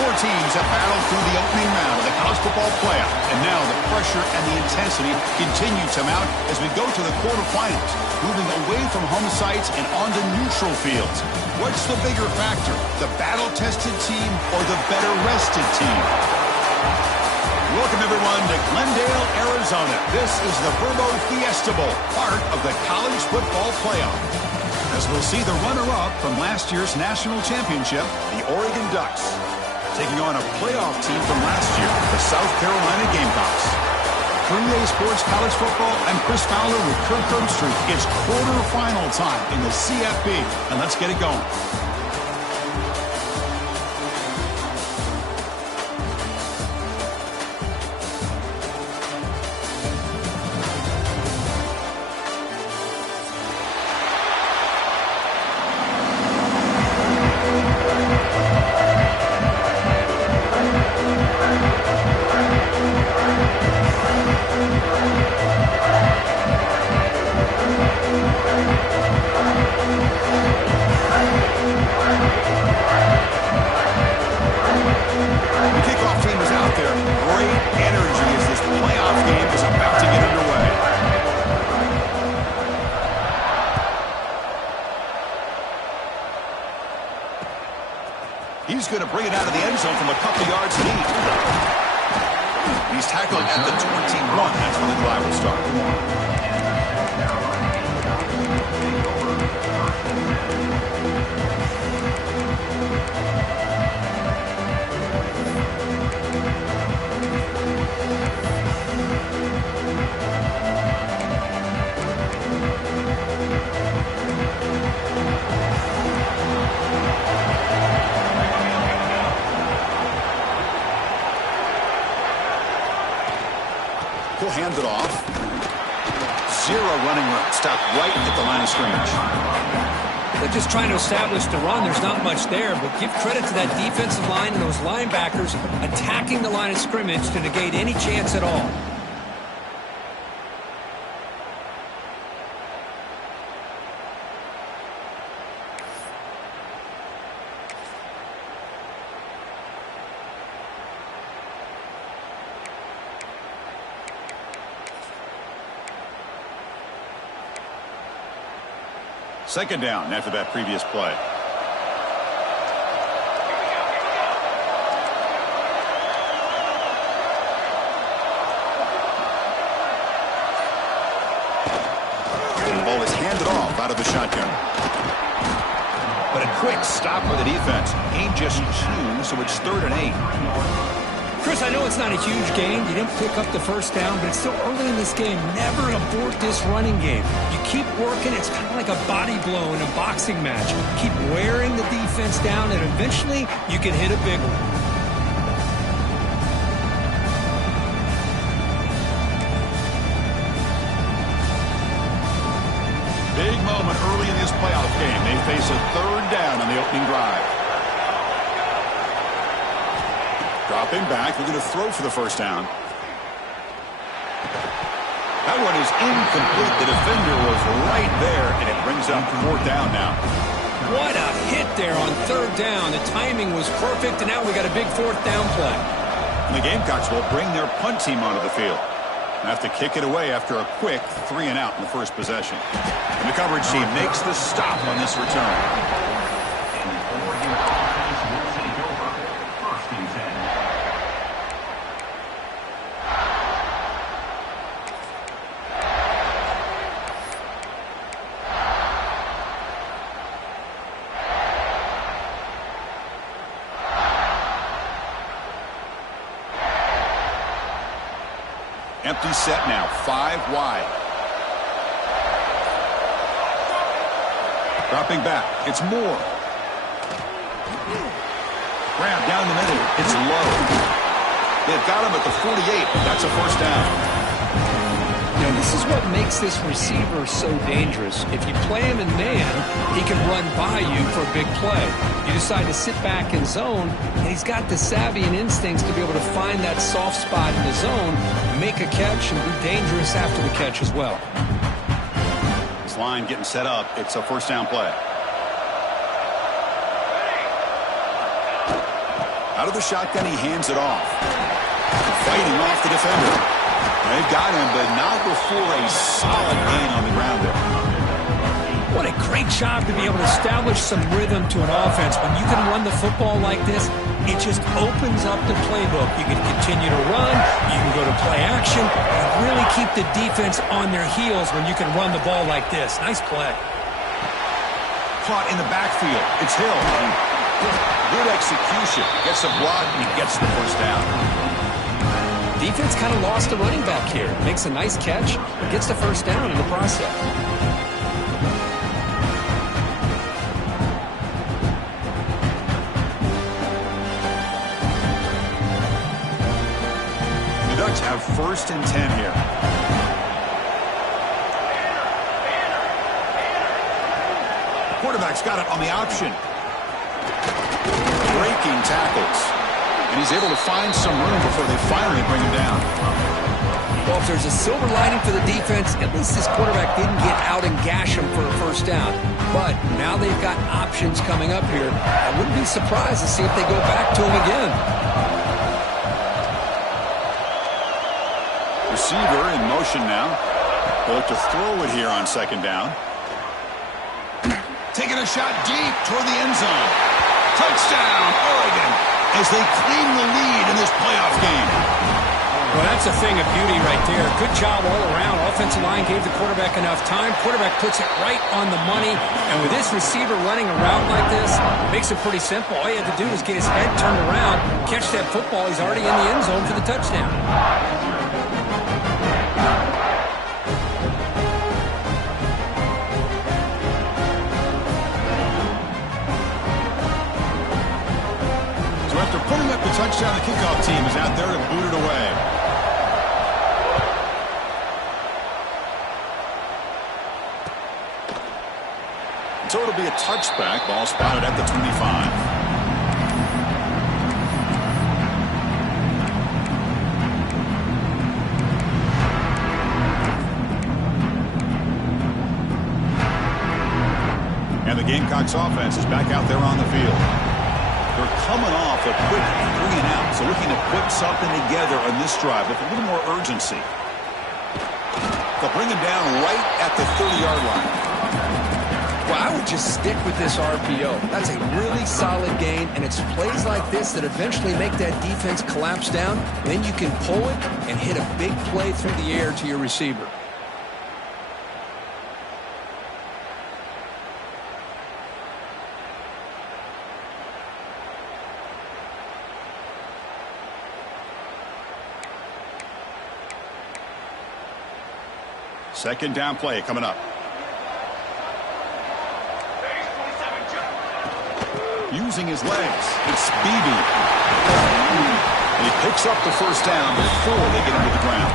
Four teams have battled through the opening round of the college football playoff, and now the pressure and the intensity continue to mount as we go to the quarterfinals, moving away from home sites and onto neutral fields. What's the bigger factor, the battle-tested team or the better-rested team? Welcome, everyone, to Glendale, Arizona. This is the Verbo Fiesta Bowl, part of the college football playoff. As we'll see the runner-up from last year's national championship, the Oregon Ducks, taking on a playoff team from last year, the South Carolina Gamecocks. For EA Sports College Football, I'm Chris Fowler with Kirk Herbstreit. It's quarterfinal time in the CFB, and let's get it going. He's going to bring it out of the end zone from a couple yards deep. He's tackled at the 21. That's where the drive will start. He'll hand it off. Zero running room. Stopped right at the line of scrimmage. They're just trying to establish the run. There's not much there, but give credit to that defensive line and those linebackers attacking the line of scrimmage to negate any chance at all. Second down after that previous play. And the ball is handed off out of the shotgun. But a quick stop for the defense. Gain just 2, so it's 3rd and 8. Chris, I know it's not a huge gain. You didn't pick up the first down, but it's still early in this game. Never abort this running game. You keep working. It's kind of like a body blow in a boxing match. Keep wearing the defense down, and eventually you can hit a big one. Big moment early in this playoff game. They face a 3rd down on the opening drive. Dropping back, looking to throw for the first down. That one is incomplete. The defender was right there, and it brings up 4th down now. What a hit there on 3rd down. The timing was perfect, and now we got a big 4th down play. And the Gamecocks will bring their punt team onto the field. They have to kick it away after a quick 3 and out in the first possession. And the coverage team makes the stop on this return. Empty set now, 5 wide. Dropping back, it's Moore. Grab down the middle, it's low. They've got him at the 48, that's a first down. Now, this is what makes this receiver so dangerous. If you play him in man, he can run by you for a big play. You decide to sit back in zone, and he's got the savvy and instincts to be able to find that soft spot in the zone, make a catch, and be dangerous after the catch as well. This line getting set up. It's a first down play. Out of the shotgun, he hands it off. Fighting off the defender. They've got him, but not before a solid gain on the ground there. What a great job to be able to establish some rhythm to an offense. When you can run the football like this, it just opens up the playbook. You can continue to run, you can go to play action, and really keep the defense on their heels when you can run the ball like this. Nice play. Caught in the backfield. It's Hill. Good execution. Gets a block, and he gets the first down. Defense kind of lost a running back here. Makes a nice catch, gets the first down in the process. Have 1st and 10 here. Quarterback's got it on the option. Breaking tackles. And he's able to find some room before they finally bring him down. Well, if there's a silver lining for the defense, at least this quarterback didn't get out and gash him for a first down. But now they've got options coming up here. I wouldn't be surprised to see if they go back to him again. Receiver in motion now. They'll look to throw it here on 2nd down. Taking a shot deep toward the end zone. Touchdown, Oregon, as they claim the lead in this playoff game. Well, that's a thing of beauty right there. Good job all around. Offensive line gave the quarterback enough time. Quarterback puts it right on the money. And with this receiver running a route like this, it makes it pretty simple. All he had to do was get his head turned around, catch that football. He's already in the end zone for the touchdown. Putting up the touchdown, the kickoff team is out there to boot it away. So it'll be a touchback. Ball spotted at the 25. And the Gamecocks offense is back out there on the field. They're coming off a quick 3-and-out, so looking to put something together on this drive with a little more urgency. They'll bring him down right at the 30-yard line. Well, I would just stick with this RPO. That's a really solid gain, and it's plays like this that eventually make that defense collapse down. Then you can pull it and hit a big play through the air to your receiver. Second down play coming up. Using his legs, it's Beebe. And he picks up the first down before they get him to the ground.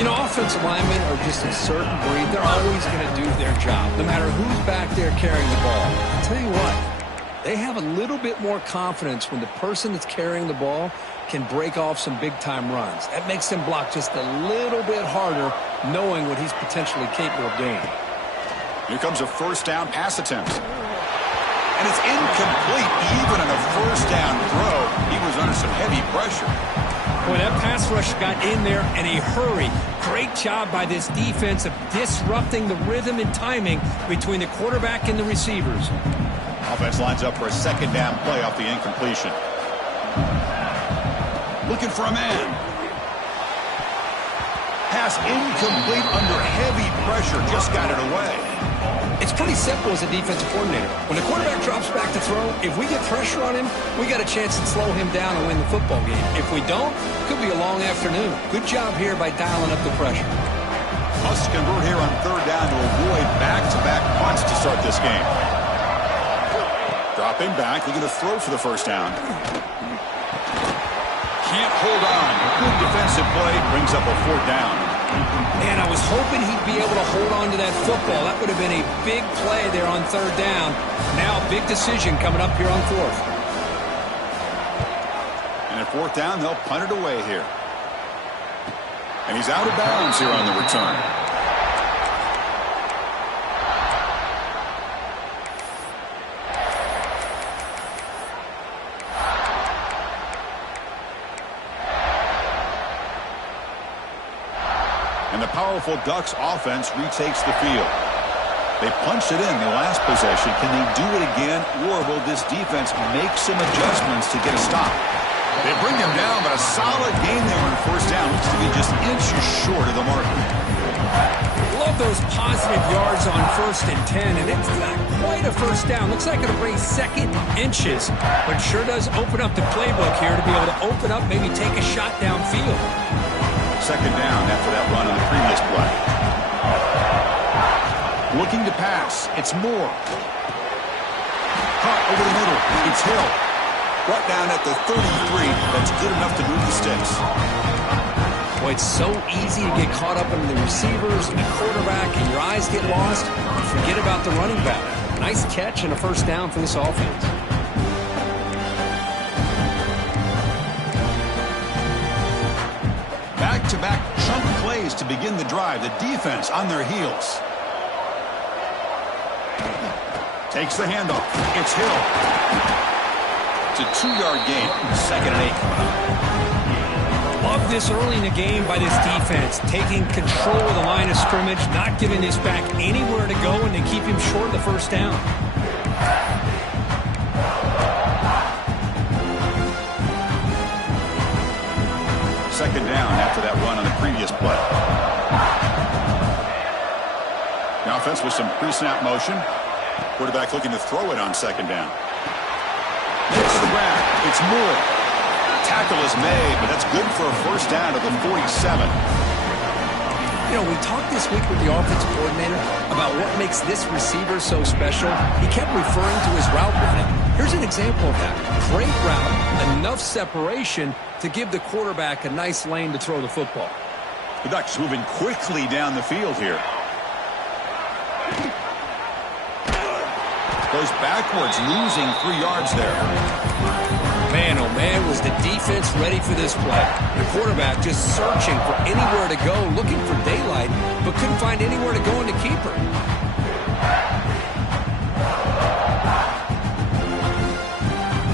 You know, offensive linemen are just a certain breed. They're always going to do their job, no matter who's back there carrying the ball. I'll tell you what, they have a little bit more confidence when the person that's carrying the ball can break off some big-time runs. That makes them block just a little bit harder, knowing what he's potentially capable of doing. Here comes a first down pass attempt. And it's incomplete. Even in a first down throw, he was under some heavy pressure. Boy, that pass rush got in there in a hurry. Great job by this defense of disrupting the rhythm and timing between the quarterback and the receivers. Offense lines up for a second down play off the incompletion. Looking for a man. Pass incomplete under heavy pressure. Just got it away. It's pretty simple as a defensive coordinator. When the quarterback drops back to throw, if we get pressure on him, we got a chance to slow him down and win the football game. If we don't, it could be a long afternoon. Good job here by dialing up the pressure. Must convert here on third down to avoid back-to-back punts to start this game. Dropping back, looking to throw for the first down. Can't hold on. Good defensive play, brings up a fourth down. Man, I was hoping he'd be able to hold on to that football. That would have been a big play there on third down. Now a big decision coming up here on fourth. And at fourth down, they'll punt it away here. And he's out of bounds here on the return. powerful Ducks offense retakes the field. They punched it in the last possession. Can they do it again, or will this defense make some adjustments to get a stop? They bring him down, but a solid gain there on first down. Looks to be just inches short of the marker. Love those positive yards on 1st and 10, and it's not quite a first down. Looks like it'll bring second inches, but sure does open up the playbook here to be able to open up, maybe take a shot downfield. Second down after that run on the previous play. Looking to pass. It's Moore. Caught over the middle. It's Hill. Brought down at the 33. That's good enough to move the sticks. Boy, it's so easy to get caught up in the receivers and the quarterback, and your eyes get lost. Forget about the running back. Nice catch and a first down for this offense. Back-to-back chunk plays to begin the drive. The defense on their heels. Takes the handoff. It's Hill. It's a 2-yard gain. 2nd and 8. Love this early in the game by this defense. Taking control of the line of scrimmage, not giving this back anywhere to go, and they keep him short of the first down. Second down after that run on the previous play. The offense with some pre-snap motion. Quarterback looking to throw it on second down. It's the grab. It's Moore. Tackle is made, but that's good for a first down at the 47. You know, we talked this week with the offensive coordinator about what makes this receiver so special. He kept referring to his route running. Here's an example of that. Great route, enough separation to give the quarterback a nice lane to throw the football. The Ducks moving quickly down the field here. Goes backwards, losing 3 yards there. Man, oh man, was the defense ready for this play. The quarterback just searching for anywhere to go, looking for daylight, but couldn't find anywhere to go in the keeper.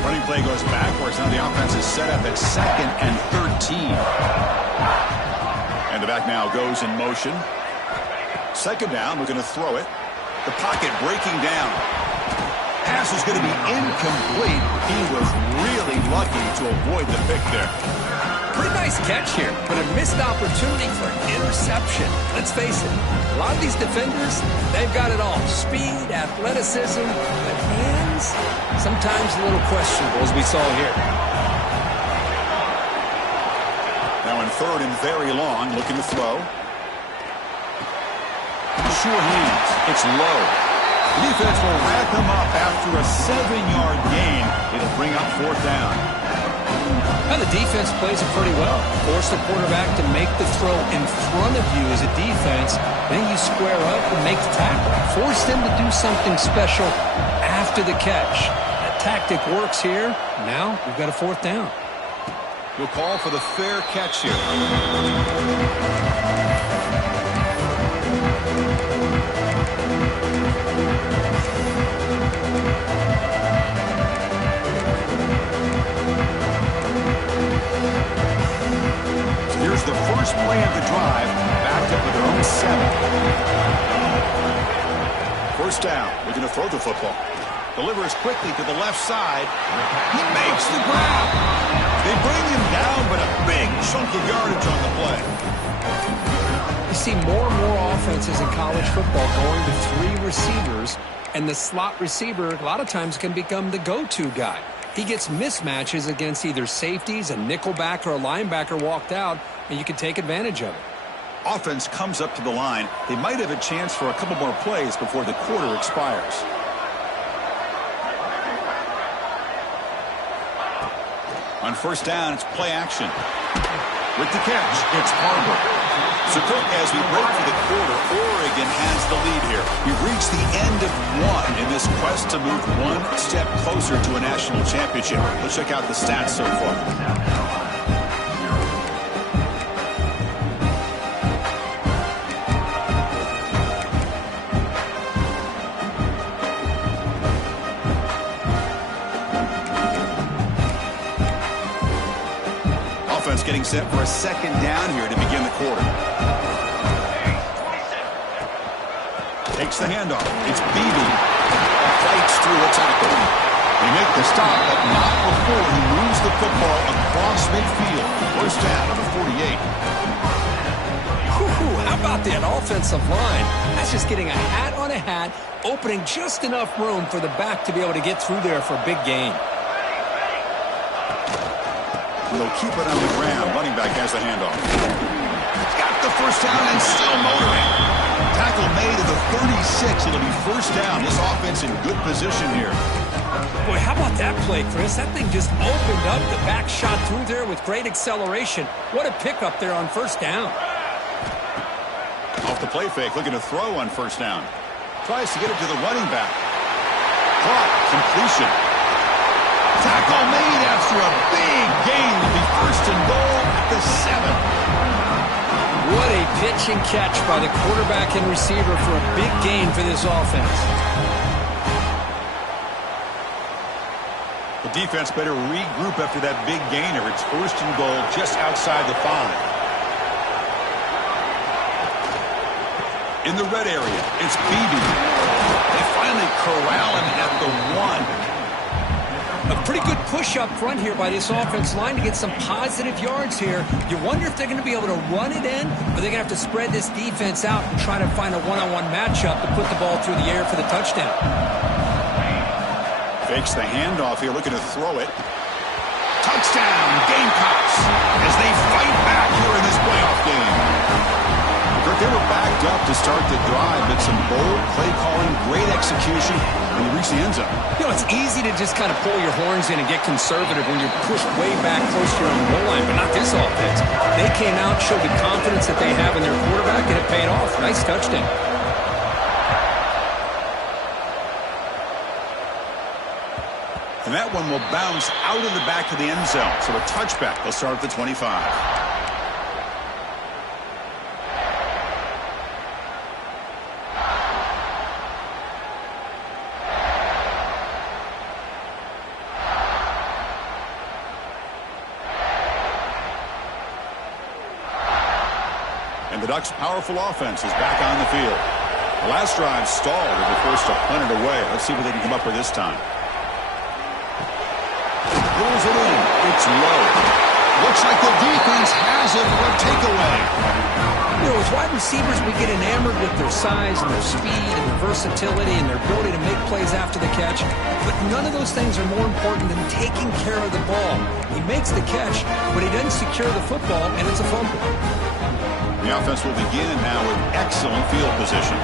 Running play goes backwards. Now the offense is set up at 2nd and 13. And the back now goes in motion. Second down, we're going to throw it. The pocket breaking down. Pass is going to be incomplete. He was really lucky to avoid the pick there. Pretty nice catch here, but a missed opportunity for an interception. Let's face it, a lot of these defenders, they've got it all. Speed, athleticism, but hands, sometimes a little questionable, as we saw here. Now in 3rd and very long, looking to throw. Sure hands. It's low. The defense will wrap him up after a 7-yard gain. It'll bring up 4th down. Now the defense plays it pretty well. Force the quarterback to make the throw in front of you as a defense. Then you square up and make the tackle. Force them to do something special after the catch. That tactic works here. Now we've got a 4th down. We'll call for the fair catch here. Here's the first play of the drive, backed up with their own 7. First down. We're going to throw the football. Delivers quickly to the left side. He makes the grab. They bring him down, but a big chunk of yardage on the play. You see more and more offenses in college football going to 3 receivers, and the slot receiver a lot of times can become the go-to guy. He gets mismatches against either safeties, a nickelback, or a linebacker walked out, and you can take advantage of it. Offense comes up to the line. They might have a chance for a couple more plays before the quarter expires. On first down, it's play action. With the catch, it's Barber. So, quick, as we break for the quarter, Oregon has the lead here. We've reached the end of 1 in this quest to move 1 step closer to a national championship. Let's check out the stats so far. Offense getting set for a second down here to begin the quarter. Takes the handoff. It's Beebe. Fights through a tackle. They make the stop, but not before he moves the football across midfield. First down on the 48. How about that offensive line? That's just getting a hat on a hat, opening just enough room for the back to be able to get through there for a big gain. They'll keep it on the ground. Running back has the handoff. Got the first down and still motoring. Tackle made at the 36. It'll be first down. This offense in good position here. Boy, how about that play, Chris? That thing just opened up. The back shot through there with great acceleration. What a pickup there on first down. Off the play fake, looking to throw on first down. Tries to get it to the running back. Caught, completion. Tackle made after a big gain. It'll be first and goal at the 7. What a pitch and catch by the quarterback and receiver for a big gain for this offense. The defense better regroup after that big gainer. It's first and goal just outside the 5. In the red area, it's Beebe. They finally corral him at the 1. A pretty good push up front here by this offense line to get some positive yards here. You wonder if they're going to be able to run it in, or they're going to have to spread this defense out and try to find a one-on-one matchup to put the ball through the air for the touchdown. Fakes the handoff here, looking to throw it. Touchdown, Gamecocks, as they fight back here in this playoff game. They were backed up to start the drive, but some bold play calling, great execution, and they reached the end zone. You know, it's easy to just kind of pull your horns in and get conservative when you're pushed way back close to your own goal line, but not this offense. They came out, showed the confidence that they have in their quarterback, and it paid off. Nice touchdown. And that one will bounce out of the back of the end zone. So a touchback. They'll start at the 25. And the Ducks' powerful offense is back on the field. The last drive stalled and they forced to punt it away. Let's see what they can come up with this time. Pulls it in. It's low. Looks like the defense has it for a takeaway. You know, as wide receivers, we get enamored with their size and their speed and their versatility and their ability to make plays after the catch. But none of those things are more important than taking care of the ball. He makes the catch, but he doesn't secure the football, and it's a fumble. The offense will begin now with excellent field position.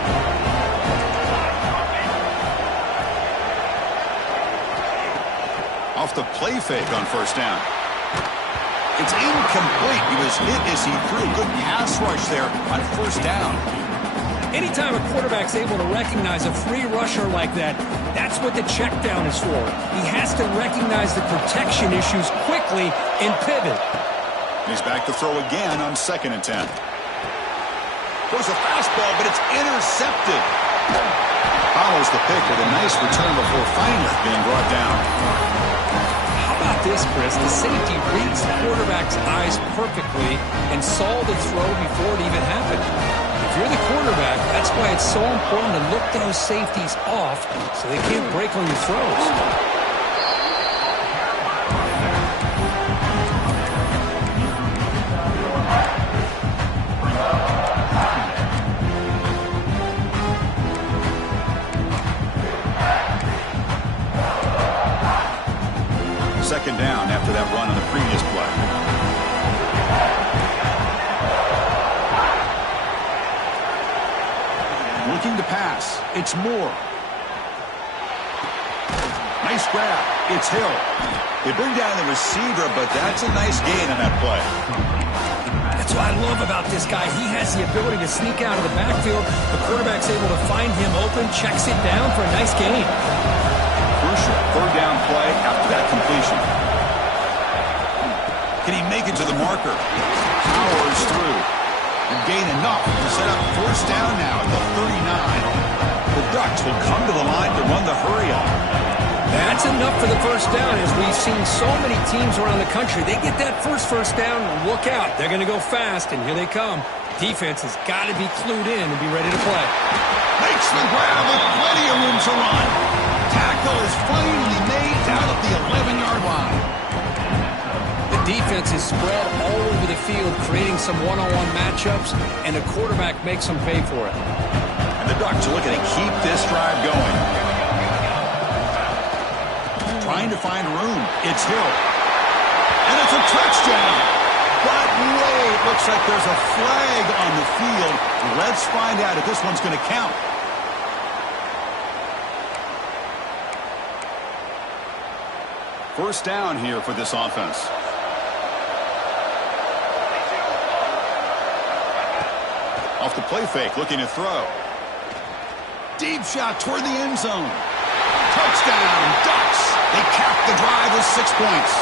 Off the play fake on first down. It's incomplete. He was hit as he threw. Good pass rush there on first down. Anytime a quarterback's able to recognize a free rusher like that, that's what the check down is for. He has to recognize the protection issues quickly and pivot. He's back to throw again on 2nd and 10. Goes a fastball, but it's intercepted. Follows the pick with a nice return before finally being brought down. How about this, Chris? The safety reads the quarterback's eyes perfectly and saw the throw before it even happened. If you're the quarterback, that's why it's so important to look those safeties off so they can't break on your throws. Second down after that run on the previous play. Looking to pass. It's Moore. Nice grab. It's Hill. They bring down the receiver, but that's a nice gain on that play. That's what I love about this guy. He has the ability to sneak out of the backfield. The quarterback's able to find him open, checks it down for a nice gain. Crucial third down play after that completion. Can he make it to the marker? Powers through and gain enough to set up first down now at the 39. The Ducks will come to the line to run the hurry up. That's enough for the first down. As we've seen so many teams around the country, they get that first down, look out. They're going to go fast, and here they come. Defense has got to be clued in and be ready to play. Makes the grab with plenty of room to run. Tackle is finally made down at the 11-yard line. The defense is spread all over the field, creating some one-on-one matchups, and the quarterback makes them pay for it. And the Ducks are looking to keep this drive going. Trying to find room. It's Hill. And it's a touchdown. But wait, looks like there's a flag on the field. Let's find out if this one's going to count. First down here for this offense. Off the play fake, looking to throw. Deep shot toward the end zone. Touchdown, Ducks. They cap the drive with 6 points.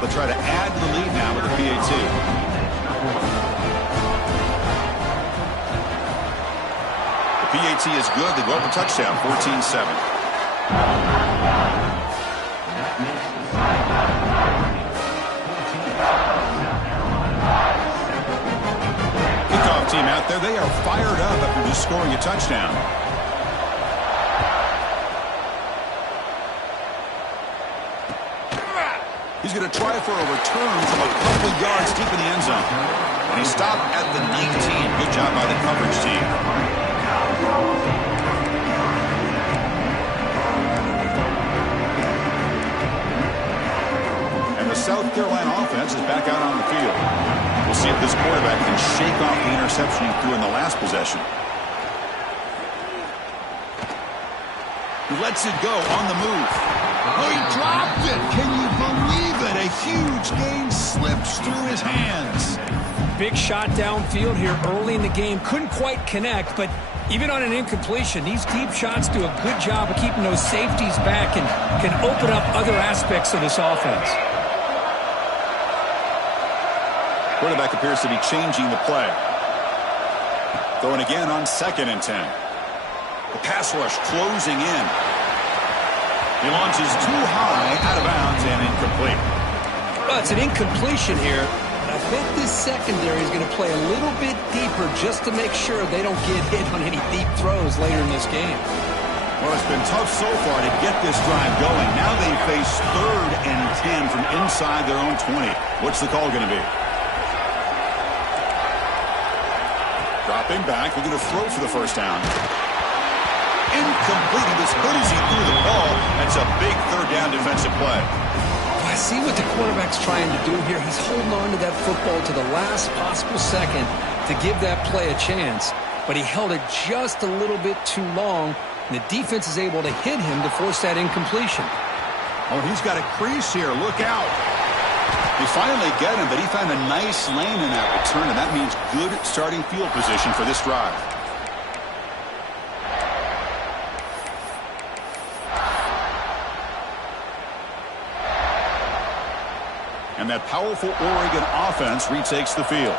They'll try to add to the lead now with the PAT. The PAT is good. They go up a touchdown, 14-7. Kickoff team out there. They are fired up after just scoring a touchdown. He's going to try for a return from a couple yards deep in the end zone. And he stopped at the 19. Good job by the coverage team. And the South Carolina offense is back out on the field. We'll see if this quarterback can shake off the interception he threw in the last possession. He lets it go on the move. Oh, he dropped it. Can you believe it? A huge gain slips through his hands. Big shot downfield here early in the game. Couldn't quite connect, but even on an incompletion, these deep shots do a good job of keeping those safeties back and can open up other aspects of this offense. Quarterback appears to be changing the play. Throwing again on 2nd and 10. The pass rush closing in. He launches too high, out of bounds, and incomplete. Well, it's an incompletion here. But I bet this secondary is going to play a little bit deeper just to make sure they don't get hit on any deep throws later in this game. Well, it's been tough so far to get this drive going. Now they face 3rd and 10 from inside their own 20. What's the call going to be? Dropping back, looking to throw for the first down. Incomplete. As good as he threw the ball, that's a big 3rd down defensive play. I see what the quarterback's trying to do here. He's holding on to that football to the last possible second to give that play a chance. But he held it just a little bit too long, and the defense is able to hit him to force that incompletion. Oh, he's got a crease here. Look out. They finally get him, but he found a nice lane in that return, and that means good starting field position for this drive. And that powerful Oregon offense retakes the field.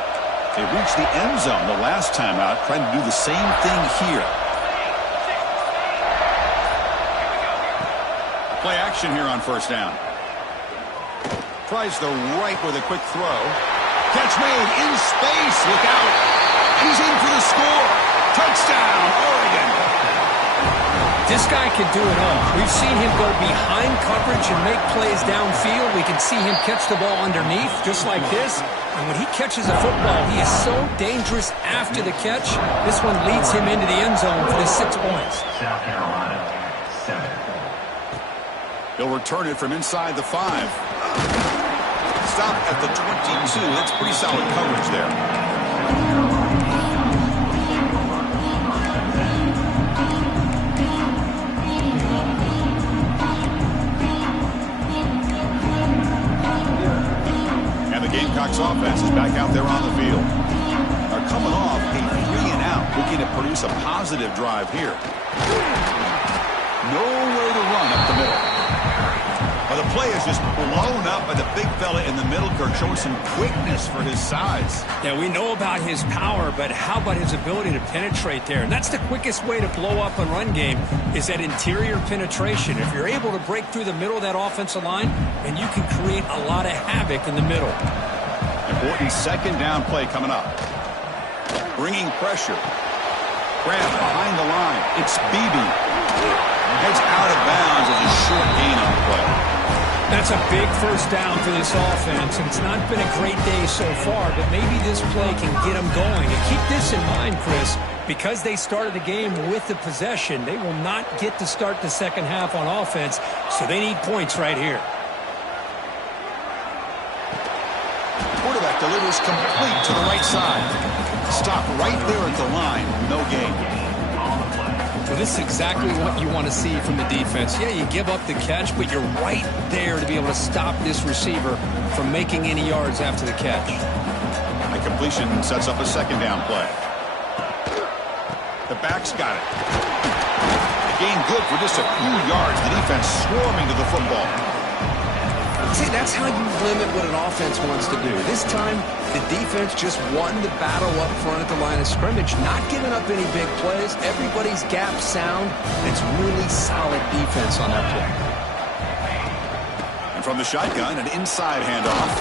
They reached the end zone the last time out, trying to do the same thing here. Play action here on first down. Tries the right with a quick throw. Catch made in space. Look out. And he's in for the score. Touchdown, Oregon. This guy can do it all. We've seen him go behind coverage and make plays downfield. We can see him catch the ball underneath, just like this. And when he catches a football, he is so dangerous after the catch. This one leads him into the end zone for the 6 points. South Carolina, 7. He'll return it from inside the 5. Stop at the 22. That's pretty solid coverage there. Gamecocks offense is back out there on the field. They're coming off a 3-and-out, looking to produce a positive drive here. Nowhere to run up the middle. Well, the play is just blown up by the big fella in the middle, Kirk, showing some quickness for his size. Yeah, we know about his power, but how about his ability to penetrate there? And that's the quickest way to blow up a run game, is that interior penetration. If you're able to break through the middle of that offensive line, then you can create a lot of havoc in the middle. Important second down play coming up. Bringing pressure. Grab behind the line. It's Beebe. Heads out of bounds as a short gain on the play. That's a big first down for this offense, and it's not been a great day so far, but maybe this play can get them going. And keep this in mind, Chris, because they started the game with the possession, they will not get to start the second half on offense, so they need points right here. Quarterback delivers complete to the right side. Stop right there at the line. No gain. Well, this is exactly what you want to see from the defense. Yeah, you give up the catch, but you're right there to be able to stop this receiver from making any yards after the catch. A completion sets up a second down play. The back's got it. The gain good for just a few yards. The defense swarming to the football. See, that's how you limit what an offense wants to do. This time, the defense just won the battle up front at the line of scrimmage, not giving up any big plays. Everybody's gap sound. It's really solid defense on that play. And from the shotgun, an inside handoff.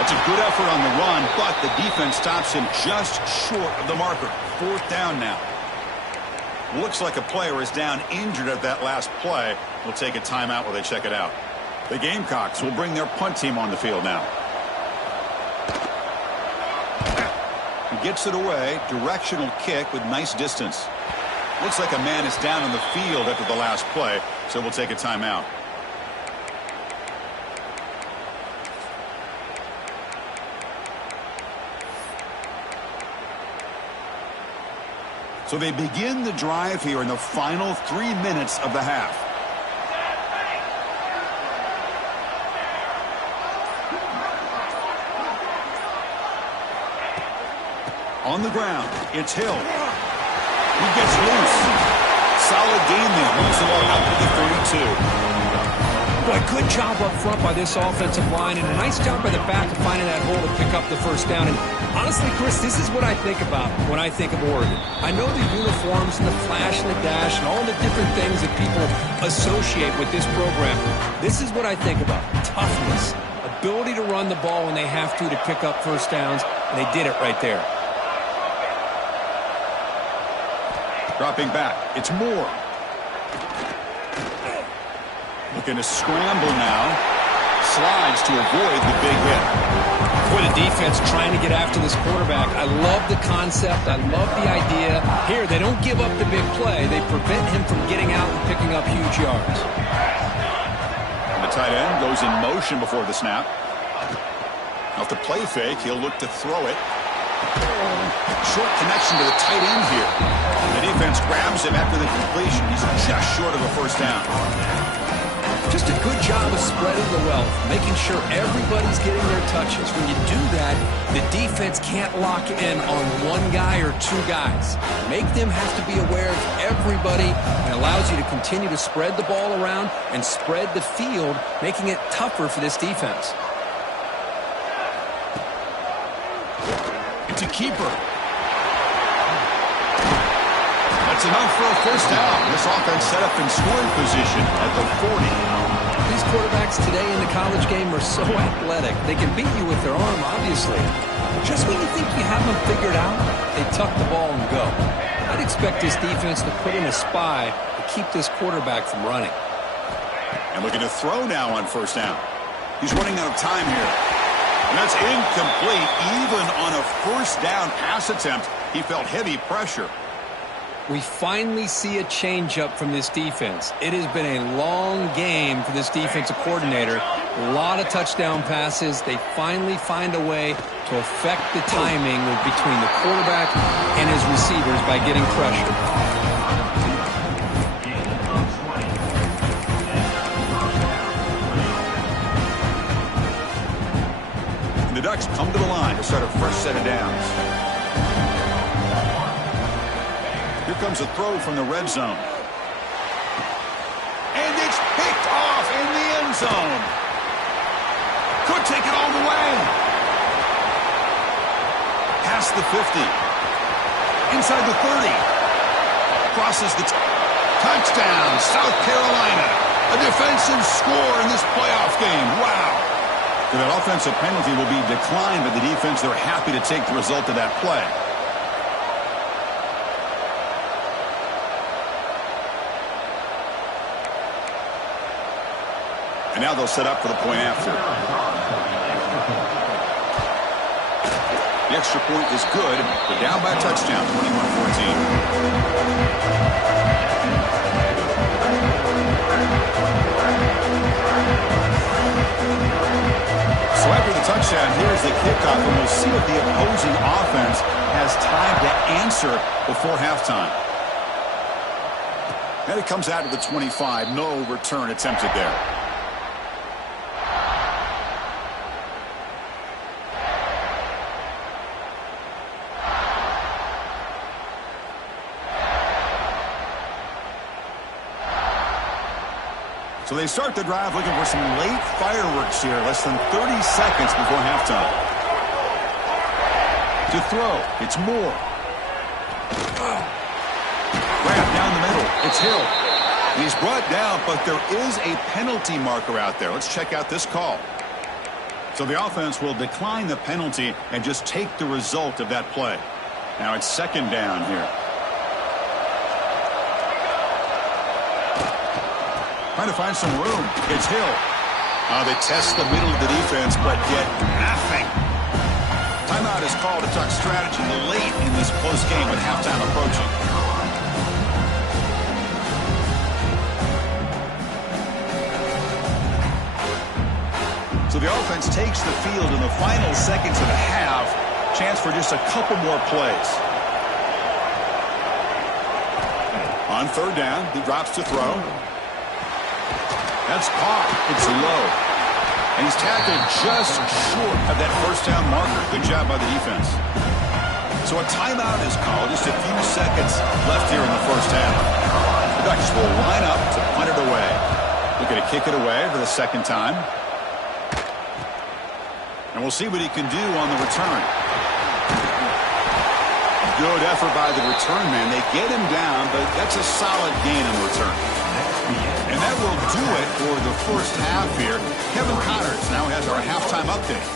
That's a good effort on the run, but the defense stops him just short of the marker. Fourth down now. Looks like a player is down injured at that last play. We'll take a timeout while they check it out. The Gamecocks will bring their punt team on the field now. He gets it away. Directional kick with nice distance. Looks like a man is down on the field after the last play, so we'll take a timeout. So they begin the drive here in the final 3 minutes of the half. On the ground, it's Hill. He gets loose. Solid gain there. Moves the ball out to the 32. Boy, good job up front by this offensive line, and a nice job by the back of finding that hole to pick up the first down. And honestly, Chris, this is what I think about when I think of Oregon. I know the uniforms and the flash and the dash and all the different things that people associate with this program. This is what I think about. Toughness, ability to run the ball when they have to pick up first downs, and they did it right there. Dropping back, it's Moore. Looking to scramble now. Slides to avoid the big hit. For the defense trying to get after this quarterback. I love the concept. I love the idea. Here, they don't give up the big play. They prevent him from getting out and picking up huge yards. And the tight end goes in motion before the snap. Off the play fake, he'll look to throw it. Short connection to the tight end here. The defense grabs him after the completion. He's just short of a first down. Just a good job of spreading the wealth, making sure everybody's getting their touches. When you do that, the defense can't lock in on one guy or two guys. Make them have to be aware of everybody, and allows you to continue to spread the ball around and spread the field, making it tougher for this defense. It's a keeper. That's enough for a first down. This offense set up in scoring position at the 40. These quarterbacks today in the college game are so athletic. They can beat you with their arm, obviously. Just when you think you have them figured out, they tuck the ball and go. I'd expect this defense to put in a spy to keep this quarterback from running. And looking to throw now on first down. He's running out of time here. And that's incomplete. Even on a first down pass attempt, he felt heavy pressure. We finally see a change-up from this defense. It has been a long game for this defensive coordinator. A lot of touchdown passes. They finally find a way to affect the timing between the quarterback and his receivers by getting pressure. The Ducks come to the line to start a fresh set of downs. Here comes a throw from the red zone. And it's picked off in the end zone. Could take it all the way. Past the 50. Inside the 30. Crosses the touchdown, South Carolina. A defensive score in this playoff game. Wow. So that offensive penalty will be declined by the defense. They're happy to take the result of that play. And now they'll set up for the point after. The extra point is good. They're down by a touchdown, 21-14. So after the touchdown, here's the kickoff, and we'll see if the opposing offense has time to answer before halftime. And it comes out to the 25. No return attempted there. So they start the drive looking for some late fireworks here. Less than 30 seconds before halftime. To throw, it's Moore. Grab down the middle. It's Hill. And he's brought down, but there is a penalty marker out there. Let's check out this call. So the offense will decline the penalty and just take the result of that play. Now it's second down here. Trying to find some room. It's Hill. They test the middle of the defense, but get nothing. Timeout is called to talk strategy late in this close game with halftime approaching. So the offense takes the field in the final seconds of the half. Chance for just a couple more plays. On third down, he drops to throw. That's caught. It's low. And he's tackled just short of that first down marker. Good job by the defense. So a timeout is called. Just a few seconds left here in the first half. The Ducks will line up to punt it away. Looking to kick it away for the second time. And we'll see what he can do on the return. Good effort by the return man. They get him down, but that's a solid gain on the return. And that will do it for the first half here. Kevin Connors now has our halftime update.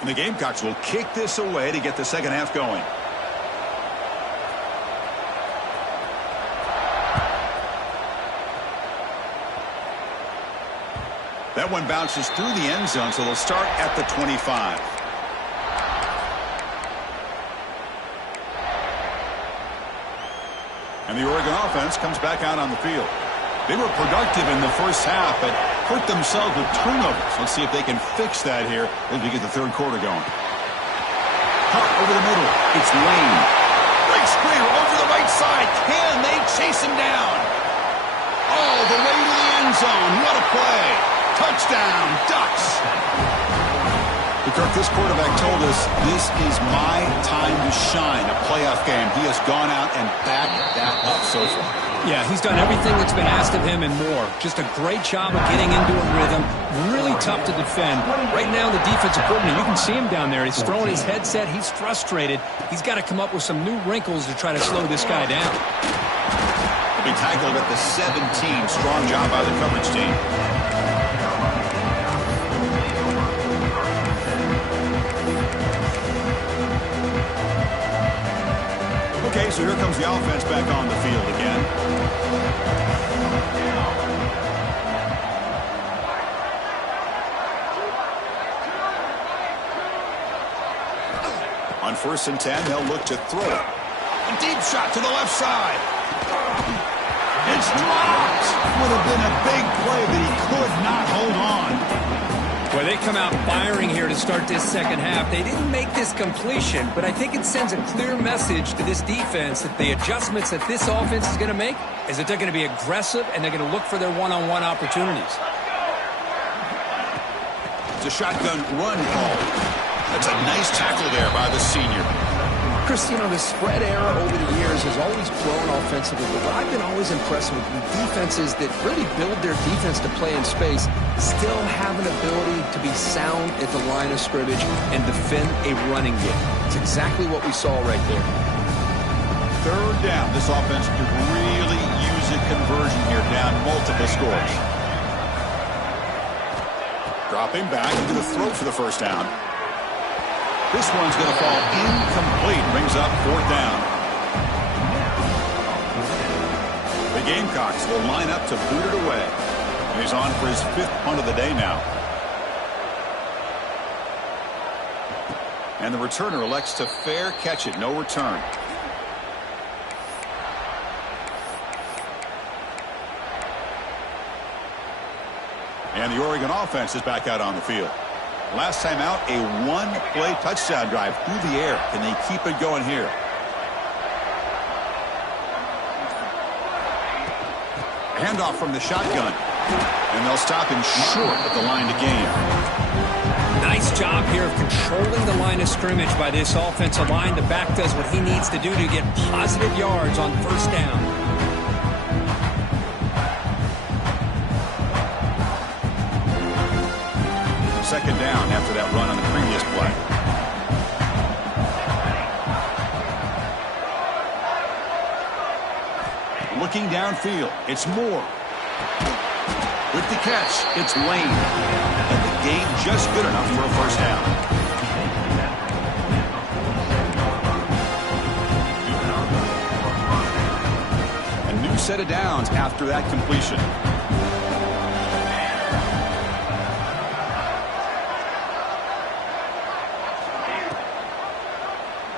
And the Gamecocks will kick this away to get the second half going. That one bounces through the end zone, so they'll start at the 25. And the Oregon offense comes back out on the field. They were productive in the first half, but hurt themselves with turnovers. Let's see if they can fix that here as we get the third quarter going. Cut over the middle. It's Lane. Great screener over the right side. Can they chase him down? All the way to the end zone. What a play. Touchdown, Ducks. Kirk, this quarterback told us this is my time to shine, a playoff game. He has gone out and backed that up so far. Yeah, he's done everything that's been asked of him and more. Just a great job of getting into a rhythm. Really tough to defend. Right now, the defensive coordinator, you can see him down there. He's throwing his headset. He's frustrated. He's got to come up with some new wrinkles to try to slow this guy down. He'll be tackled at the 17. Strong job by the coverage team. Okay, so here comes the offense back on the field again. On 1st and 10, they'll look to throw it. A deep shot to the left side. It's dropped. Would have been a big play, but he could not hold on. Well, they come out firing here to start this second half. They didn't make this completion, but I think it sends a clear message to this defense that the adjustments that this offense is going to make is that they're going to be aggressive and they're going to look for their one-on-one opportunities. It's a shotgun run call. That's a nice tackle there by the senior. Chris, you know, the spread era over the years has always grown offensively, but what I've been always impressed with defenses that really build their defense to play in space still have an ability to be sound at the line of scrimmage and defend a running game. It's exactly what we saw right there. Third down. This offense could really use a conversion here, down multiple scores. Dropping back into the throw for the first down. This one's going to fall incomplete. Brings up fourth down. The Gamecocks will line up to boot it away. And he's on for his fifth punt of the day now. And the returner elects to fair catch it. No return. And the Oregon offense is back out on the field. Last time out, a one-play touchdown drive through the air. Can they keep it going here? Handoff from the shotgun. And they'll stop him short at the line to gain. Nice job here of controlling the line of scrimmage by this offensive line. The back does what he needs to do to get positive yards on first down. Second down after that run on the previous play. Looking downfield, it's Moore. With the catch, it's Lane. And the gain just good enough for a first down. A new set of downs after that completion.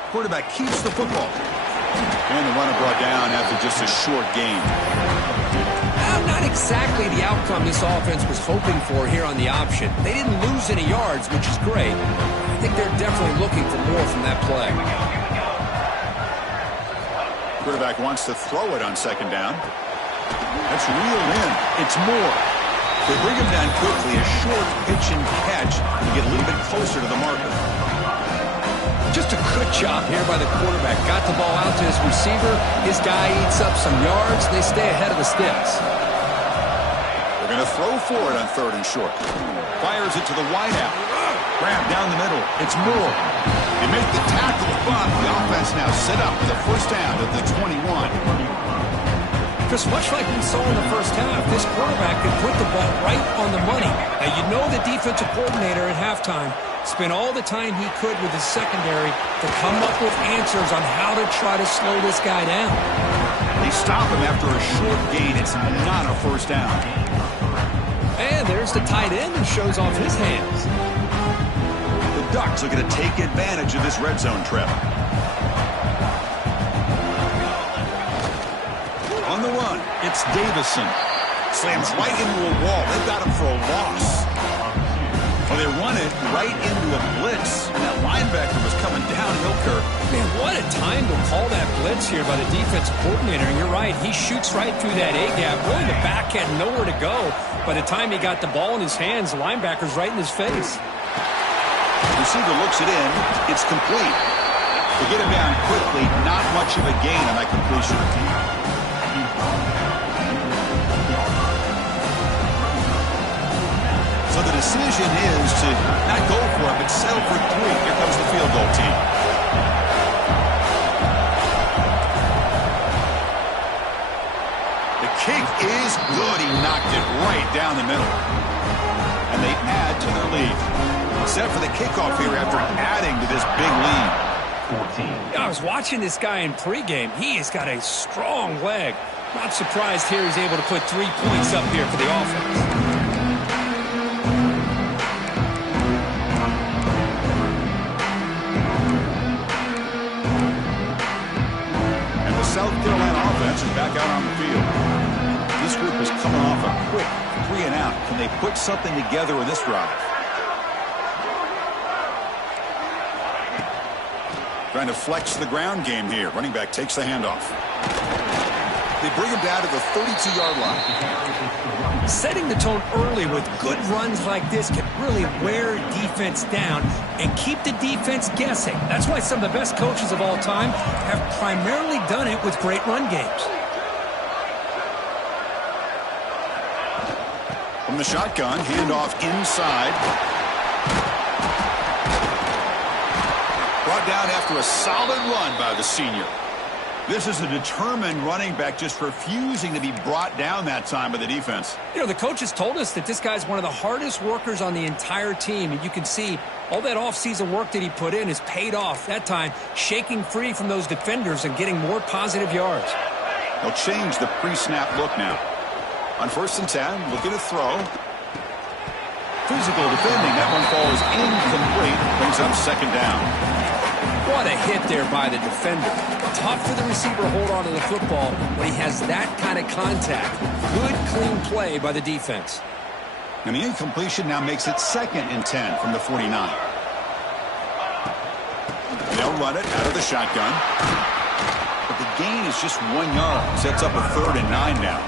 Quarterback keeps the football. And the runner brought down after just a short gain. Not exactly the outcome this offense was hoping for here on the option. They didn't lose any yards, which is great. I think they're definitely looking for more from that play. Quarterback wants to throw it on second down. That's reeled in. It's Moore. They bring him down quickly. A short pitch and catch to get a little bit closer to the marker. Just a good job here by the quarterback. Got the ball out to his receiver. His guy eats up some yards. They stay ahead of the sticks. They're going to throw for it on third and short. Fires it to the wideout. Grab down the middle. It's Moore. They make the tackle, but the offense now set up with a first down at the 21. Chris, much like we saw in the first half, this quarterback could put the ball right on the money. Now, you know the defensive coordinator at halftime spent all the time he could with his secondary to come up with answers on how to try to slow this guy down. They stop him after a short gain. It's not a first down. And there's the tight end who shows off his hands. The Ducks are going to take advantage of this red zone trip. On the run, it's Davison. Slams right into a wall. They've got him for a loss. Well, they run it right into a blitz, and that linebacker was coming downhill, Kirk. Man, what a time to call that blitz here by the defensive coordinator. And you're right, he shoots right through that A-gap. Really, the back had nowhere to go. By the time he got the ball in his hands, the linebacker's right in his face. Receiver looks it in. It's complete. They get him down quickly. Not much of a gain on that completion. So the decision is to not go for it, but settle for 3. Here comes the field goal team. The kick is good. He knocked it right down the middle. And they add to their lead. Set for the kickoff here after adding to this big lead. I was watching this guy in pregame. He has got a strong leg. Not surprised here he's able to put 3 points up here for the offense. South Carolina offense is back out on the field. This group is coming off a quick 3 and out. Can they put something together in this drive? Trying to flex the ground game here. Running back takes the handoff. They bring him down to the 32-yard line. Setting the tone early with good runs like this can really wear defense down and keep the defense guessing. That's why some of the best coaches of all time have primarily done it with great run games. From the shotgun, handoff inside. Brought down after a solid run by the senior. This is a determined running back just refusing to be brought down that time by the defense. You know, the coaches told us that this guy's one of the hardest workers on the entire team, and you can see all that offseason work that he put in has paid off. That time, shaking free from those defenders and getting more positive yards. They'll change the pre-snap look now. On 1st and 10, looking to throw. Physical defending. That one falls incomplete. Brings up 2nd down. What a hit there by the defender. Tough for the receiver to hold on to the football when he has that kind of contact. Good, clean play by the defense. And the incompletion now makes it 2nd and 10 from the 49. They'll run it out of the shotgun. But the gain is just 1 yard. Sets up a 3rd and 9 now.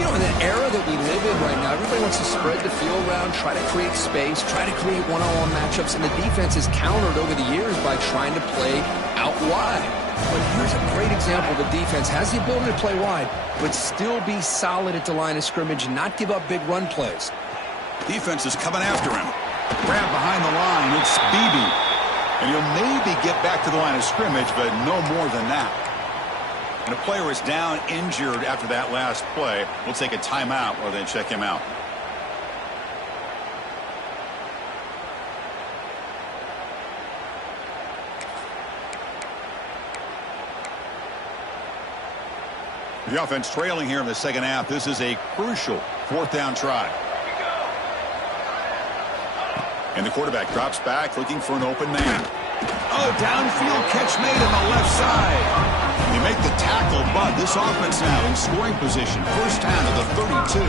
You know, in the era that we live in right now, everybody wants to spread the field around, try to create space, try to create one-on-one matchups, and the defense has countered over the years by trying to play out wide. But here's a great example. The defense has the ability to play wide, but still be solid at the line of scrimmage and not give up big run plays. Defense is coming after him. Grab behind the line. It's Beebe. And he'll maybe get back to the line of scrimmage, but no more than that. And a player is down injured after that last play. We'll take a timeout or then check him out. The offense trailing here in the 2nd half. This is a crucial 4th down try. And the quarterback drops back looking for an open man. Oh, downfield catch made on the left side. They make the tackle, but this offense now in scoring position. 1st down to the 32.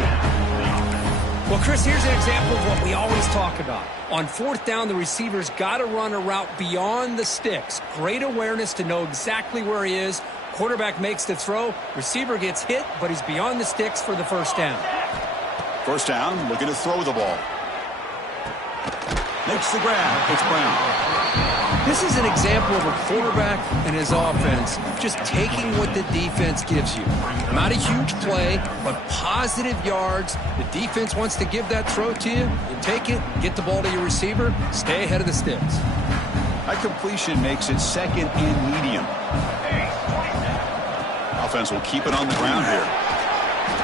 Well, Chris, here's an example of what we always talk about. On 4th down, the receiver's got to run a route beyond the sticks. Great awareness to know exactly where he is. Quarterback makes the throw. Receiver gets hit, but he's beyond the sticks for the 1st down. 1st down, looking to throw the ball. Makes the grab. It's Brown. This is an example of a quarterback and his offense just taking what the defense gives you. Not a huge play, but positive yards. The defense wants to give that throw to you. You take it, get the ball to your receiver, stay ahead of the sticks. That completion makes it 2nd and medium. Offense will keep it on the ground here.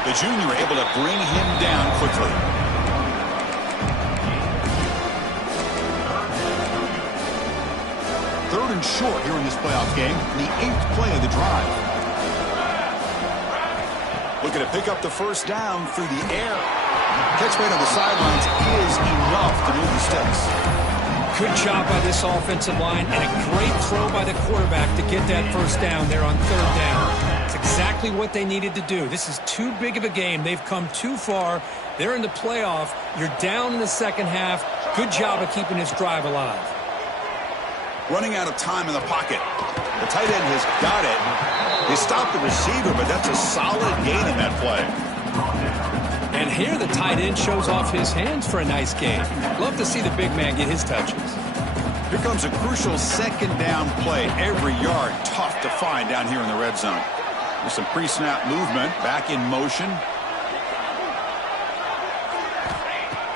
The junior able to bring him down quickly. Third and short here in this playoff game, the 8th play of the drive. Looking to pick up the 1st down through the air. Catch made on the sidelines is enough to move the sticks. Good job by this offensive line and a great throw by the quarterback to get that 1st down there on 3rd down. It's exactly what they needed to do. This is too big of a game. They've come too far. They're in the playoff. You're down in the 2nd half. Good job of keeping this drive alive. Running out of time in the pocket. The tight end has got it. They stopped the receiver, but that's a solid gain in that play. And here the tight end shows off his hands for a nice gain. Love to see the big man get his touches. Here comes a crucial 2nd down play. Every yard tough to find down here in the red zone. There's some pre-snap movement. Back in motion.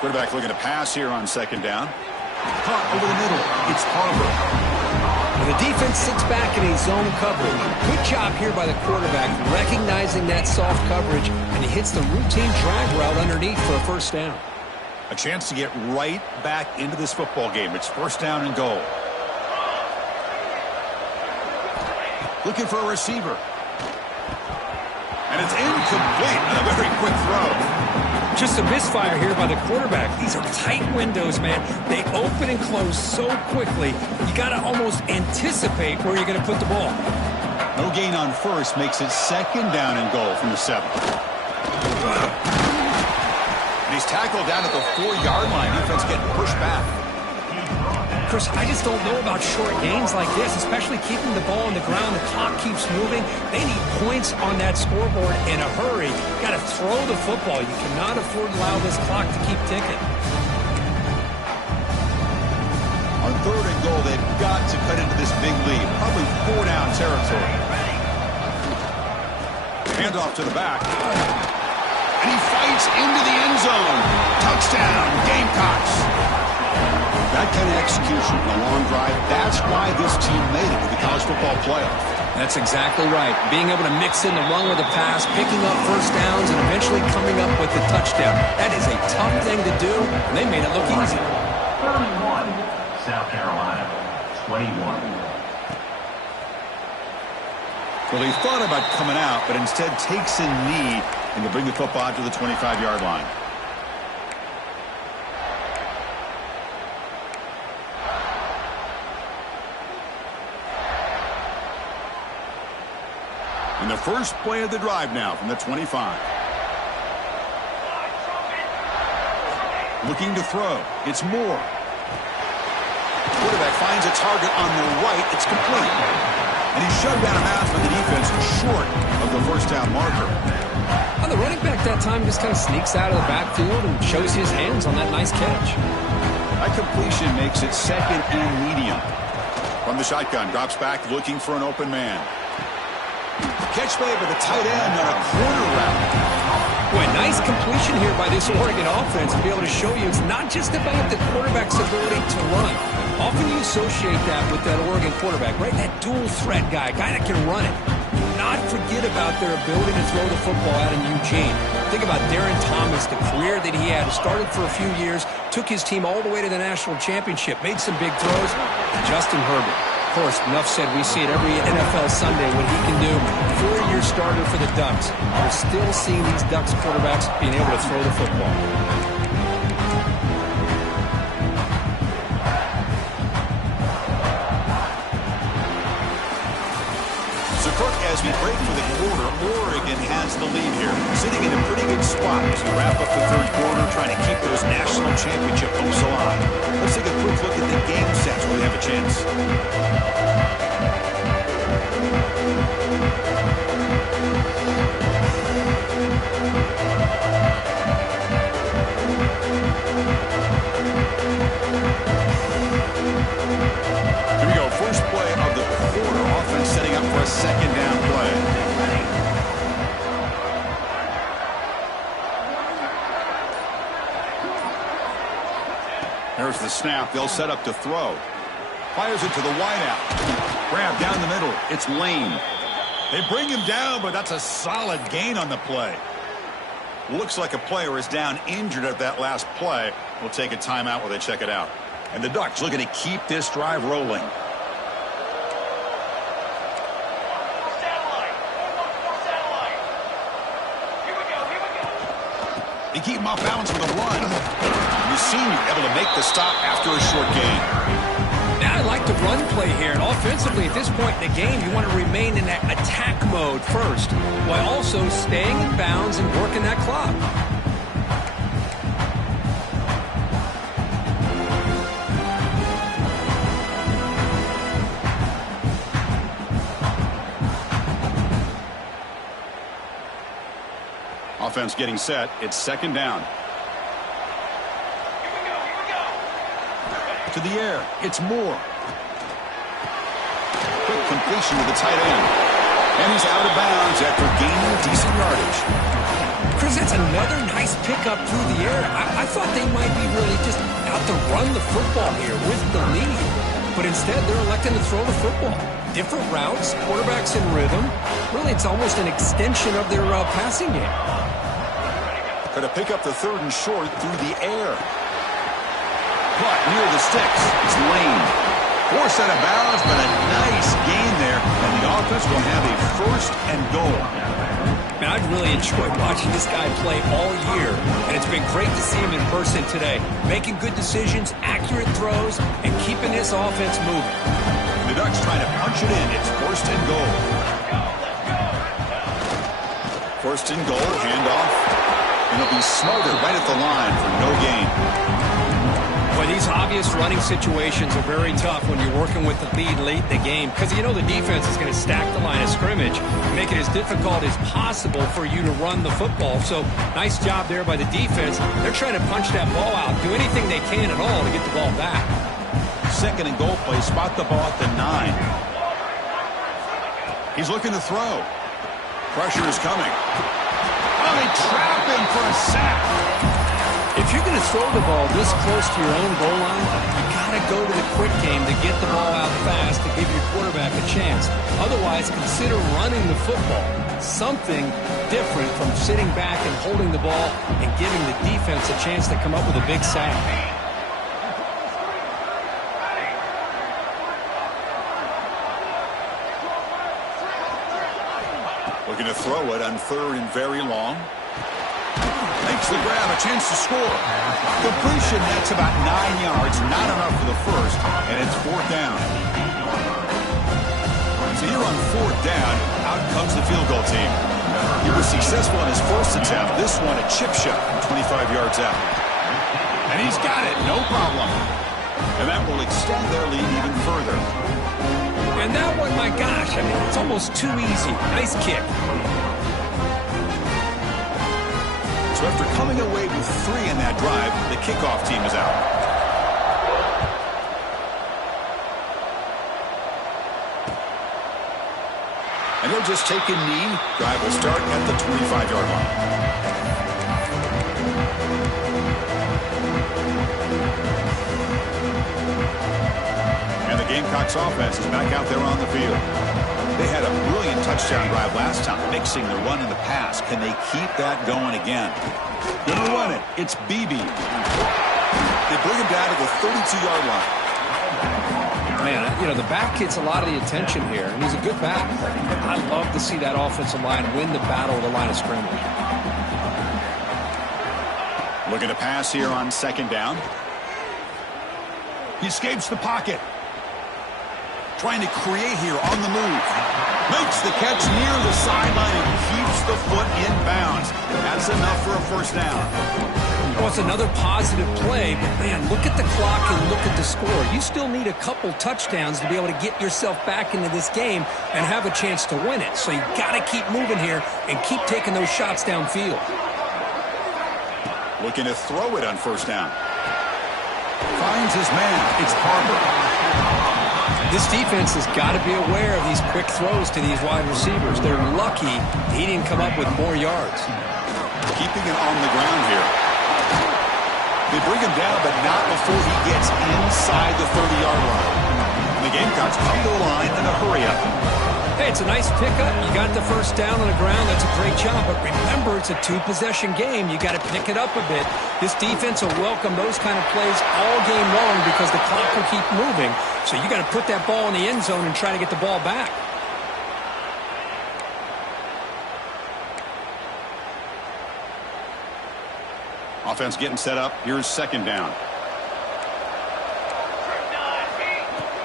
Quarterback looking to pass here on 2nd down. Caught over the middle. It's Harper. And the defense sits back in a zone coverage. Good job here by the quarterback recognizing that soft coverage, and he hits the routine drag route underneath for a 1st down. A chance to get right back into this football game. It's 1st down and goal. Looking for a receiver. And it's incomplete on a very quick throw. Just a misfire here by the quarterback. These are tight windows, man. They open and close so quickly. You got to almost anticipate where you're going to put the ball. No gain on 1st makes it 2nd down and goal from the 7th. And he's tackled down at the 4-yard line. Defense getting pushed back. Chris, I just don't know about short gains like this, especially keeping the ball on the ground. The clock keeps moving. They need points on that scoreboard in a hurry. Got to throw the football. You cannot afford to allow this clock to keep ticking. On 3rd and goal, they've got to cut into this big lead. Probably 4-down territory. Handoff to the back. And he fights into the end zone. Touchdown, Gamecocks. That kind of execution in a long drive, that's why this team made it to the college football playoff. That's exactly right. Being able to mix in the run with the pass, picking up first downs, and eventually coming up with the touchdown. That is a tough thing to do, and they made it look easy. 31, South Carolina, 21. Well, he thought about coming out, but instead takes a knee and will bring the football out to the 25-yard line. And the first play of the drive now from the 25. Looking to throw. It's Moore. Quarterback finds a target on the right. It's complete. And he's shoved out of bounds by the defense short of the first down marker. Well, the running back that time just kind of sneaks out of the backfield and shows his hands on that nice catch. That completion makes it 2nd and medium. From the shotgun, drops back looking for an open man. Catch made by the tight end on a corner route. Boy, nice completion here by this Oregon offense to be able to show you it's not just about the quarterback's ability to run. Often you associate that with that Oregon quarterback, right? That dual threat guy that can run it. Do not forget about their ability to throw the football out in Eugene. Think about Darren Thomas, the career that he had. Started for a few years, took his team all the way to the national championship, made some big throws. Justin Herbert. Of course, enough said, we see it every NFL Sunday what he can do. 4-year starter for the Ducks. We're still seeing these Ducks quarterbacks being able to throw the football. So, Cook, as we break for the quarter, Oregon has the lead here. Sitting in a pretty good spot as we wrap up the 3rd quarter, trying to keep those national championship hopes alive. Let's take a quick look at the game sets where we have a chance. Here we go. First play of the quarter. Offense setting up for a 2nd down play. There's the snap. They'll set up to throw. Fires it to the wideout. Grab down the middle. It's Lane. They bring him down, but that's a solid gain on the play. Looks like a player is down injured at that last play. We'll take a timeout while they check it out. And the Ducks looking to keep this drive rolling. They keep him off balance with a run. The senior able to make the stop after a short gain. Now I like the run play here. And offensively, at this point in the game, you want to remain in that attack mode first, while also staying in bounds and working that clock. Offense getting set. It's 2nd down. To the air. It's Moore. Quick completion to the tight end. And he's out of bounds after gaining decent yardage. Chris, that's another nice pickup through the air. I thought they might be really just out to run the football here with the lead. But instead, they're electing to throw the football. Different routes, quarterbacks in rhythm. Really, it's almost an extension of their passing game. Going to pick up the 3rd and short through the air. Caught near the sticks. It's Lane. Forced out of bounds, but a nice gain there. And the offense will have a 1st and goal. Man, I've really enjoyed watching this guy play all year. And it's been great to see him in person today. Making good decisions, accurate throws, and keeping this offense moving. The Ducks trying to punch it in. It's 1st and goal. 1st and goal. Handoff. And he'll be smothered right at the line for no gain. Boy, Boy, these obvious running situations are very tough when you're working with the lead late in the game because you know the defense is going to stack the line of scrimmage, make it as difficult as possible for you to run the football. So nice job there by the defense. They're trying to punch that ball out, do anything they can at all to get the ball back. Second and goal play, spot the ball at the 9. He's looking to throw. Pressure is coming. Oh, they trap him for a sack. If you're going to throw the ball this close to your own goal line, you got to go to the quick game to get the ball out fast to give your quarterback a chance. Otherwise, consider running the football. Something different from sitting back and holding the ball and giving the defense a chance to come up with a big sack. Looking to throw it on third and very long. Makes the grab, a chance to score. Completion, that's about 9 yards, not enough for the first, and it's fourth down. So here on fourth down, out comes the field goal team. He was successful in his first attempt. This one, a chip shot from 25 yards out. And he's got it, no problem. And that will extend their lead even further. And that one, my gosh, I mean, it's almost too easy. Nice kick. So after coming away with 3 in that drive, the kickoff team is out. And they'll just take a knee. Drive will start at the 25-yard line. Gamecocks offense is back out there on the field. They had a brilliant touchdown drive last time, mixing the run and the pass. Can they keep that going again? Gonna run it. It's BB. They bring him down to the 32-yard line. Man, you know, the back gets a lot of the attention here, and he's a good back. I love to see that offensive line win the battle of the line of scrimmage. Looking to pass here on second down. He escapes the pocket. Trying to create here on the move. Makes the catch near the sideline and keeps the foot in bounds. That's enough for a first down. Well, it's another positive play, but man, look at the clock and look at the score. You still need a couple touchdowns to be able to get yourself back into this game and have a chance to win it. So you got to keep moving here and keep taking those shots downfield. Looking to throw it on first down. Finds his man. It's Harper. This defense has got to be aware of these quick throws to these wide receivers. They're lucky he didn't come up with more yards. Keeping it on the ground here. They bring him down, but not before he gets inside the 30-yard line. And the Gamecocks come to the line in a hurry-up. Hey, it's a nice pickup. You got the first down on the ground. That's a great job. But remember, it's a two-possession game. You got to pick it up a bit. This defense will welcome those kind of plays all game long because the clock will keep moving. So you got to put that ball in the end zone and try to get the ball back. Offense getting set up. Here's second down.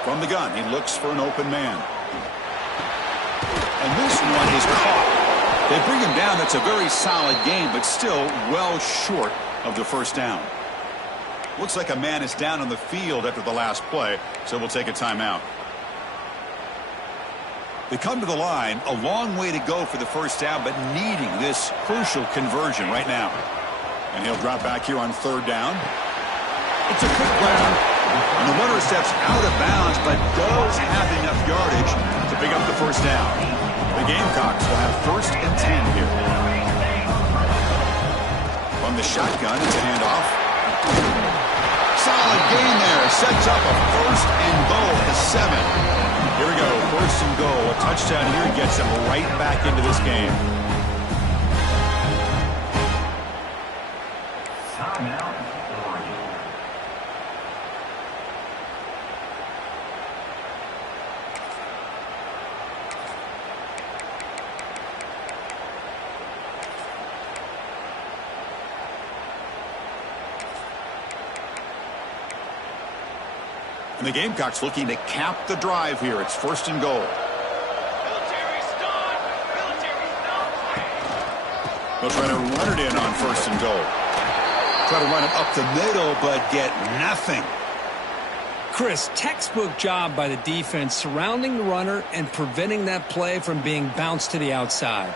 From the gun, he looks for an open man. And this one is caught. They bring him down. That's a very solid game, but still well short of the first down. Looks like a man is down on the field after the last play, so we'll take a timeout. They come to the line, a long way to go for the first down, but needing this crucial conversion right now. And he'll drop back here on third down. It's a quick grab. And the runner steps out of bounds, but does have enough yardage to pick up the first down. The Gamecocks will have first and 10 here. From the shotgun, it's a handoff. Solid gain there. Sets up a first and goal at the 7. Here we go. First and goal. A touchdown here gets them right back into this game. Timeout, Oregon. And the Gamecocks looking to cap the drive here. It's first and goal. They'll try to run it in on first and goal. Try to run it up the middle, but get nothing. Chris, textbook job by the defense surrounding the runner and preventing that play from being bounced to the outside.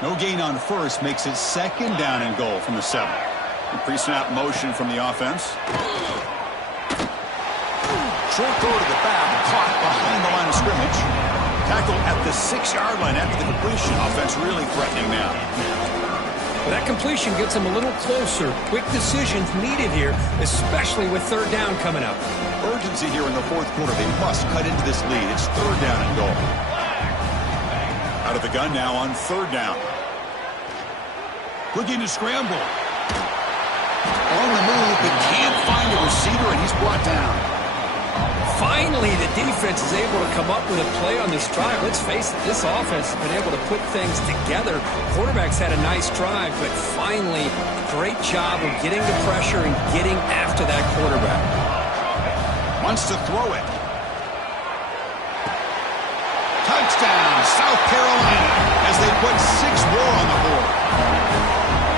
No gain on first makes it second down and goal from the 7. Pre-snap motion from the offense. Short throw to the back, caught behind the line of scrimmage. Tackle at the 6-yard line after the completion. Offense really threatening now. Well, that completion gets him a little closer. Quick decisions needed here, especially with third down coming up. Urgency here in the fourth quarter. They must cut into this lead. It's third down and goal. Out of the gun now on third down. Looking to scramble. On the move, but can't find a receiver, and he's brought down. Finally, the defense is able to come up with a play on this drive. Let's face it, this offense has been able to put things together. Quarterback's had a nice drive, but finally, great job of getting the pressure and getting after that quarterback. Wants to throw it. Touchdown, South Carolina, as they put 6 more on the board.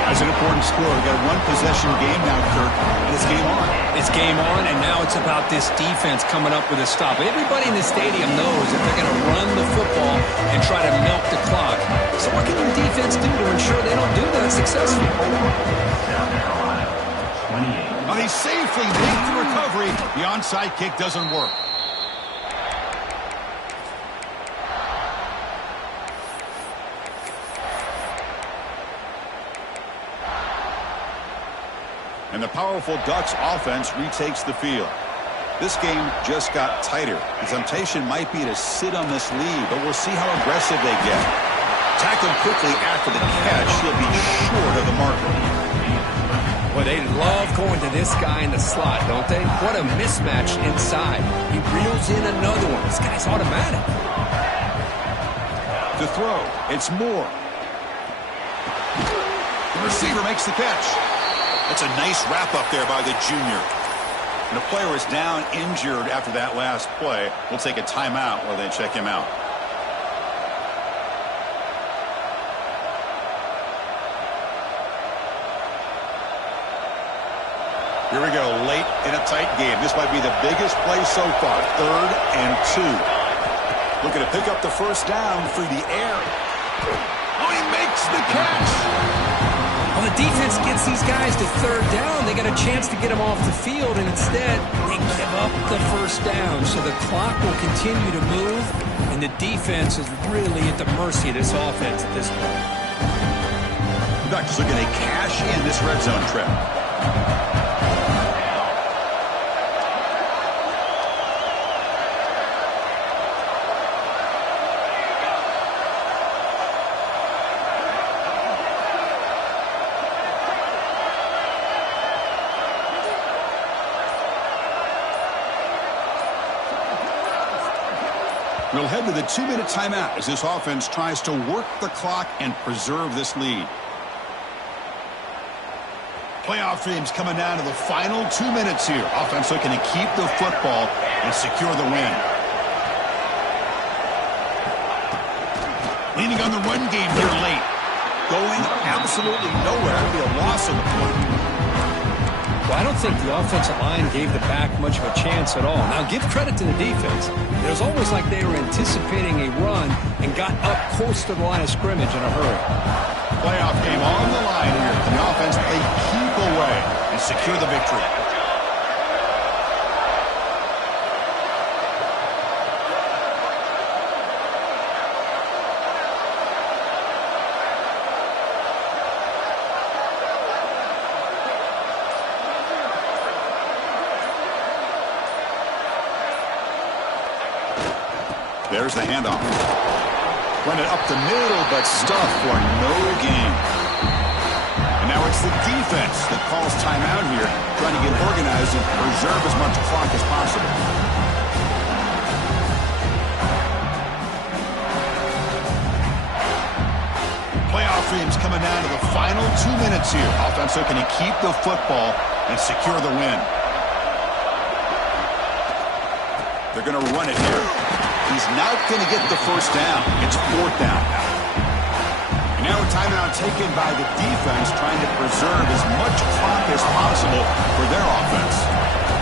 That's an important score. We've got a one-possession game now, Kirk, and it's game on. It's game on, and now it's about this defense coming up with a stop. Everybody in the stadium knows that they're going to run the football and try to milk the clock. So what can your defense do to ensure they don't do that successfully? South Carolina, 28. Well, they safely make the recovery. The onside kick doesn't work. And the powerful Ducks offense retakes the field. This game just got tighter. The temptation might be to sit on this lead, but we'll see how aggressive they get. Tackled quickly after the catch. He'll be short of the marker. Well, they love going to this guy in the slot, don't they? What a mismatch inside. He reels in another one. This guy's automatic. To throw, it's Moore. The receiver makes the catch. That's a nice wrap-up there by the junior. And the player is down injured after that last play. We'll take a timeout while they check him out. Here we go, late in a tight game. This might be the biggest play so far. 3rd and 2. Looking to pick up the first down through the air. Oh, he makes the catch. Well, the defense gets these guys to third down. They got a chance to get them off the field, and instead they give up the first down. So the clock will continue to move, and the defense is really at the mercy of this offense at this point. The Ducks are going to cash in this red zone trip. We'll head to the 2-minute timeout as this offense tries to work the clock and preserve this lead. Playoff dreams coming down to the final 2 minutes here. Offense looking to keep the football and secure the win. Leaning on the run game here late. Going absolutely nowhere. It'll be a loss on the point. Well, I don't think the offensive line gave the back much of a chance at all. Now, give credit to the defense. It was almost like they were anticipating a run and got up close to the line of scrimmage in a hurry. Playoff game on the line here. The offense, they keep away and secure the victory. There's the handoff. Run it up the middle, but stuffed for no gain. And now it's the defense that calls timeout here, trying to get organized and preserve as much clock as possible. Playoff dreams coming down to the final 2 minutes here. Offense looking to keep the football and secure the win. They're going to run it here. He's not going to get the first down. It's 4th down. And now we're timeout taken by the defense, trying to preserve as much clock as possible for their offense.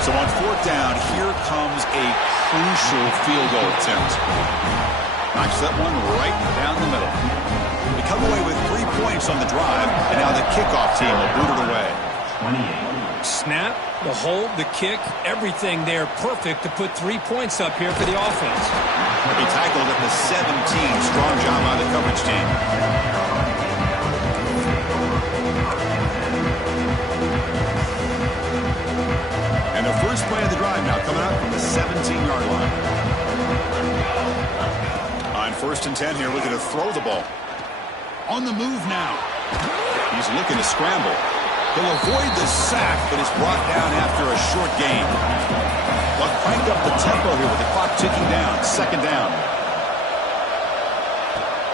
So on fourth down, here comes a crucial field goal attempt. Knocks that one right down the middle. They come away with 3 points on the drive, and now the kickoff team will boot it away. 28. Snap, the hold, the kick, everything there perfect to put 3 points up here for the offense. He tackled at the 17. Strong job by the coverage team. And the first play of the drive now coming up from the 17-yard line. On 1st and 10 here, looking to throw the ball. On the move now. He's looking to scramble. He'll avoid the sack, but is brought down after a short gain. They'll crank up the tempo here with the clock ticking down. 2nd down.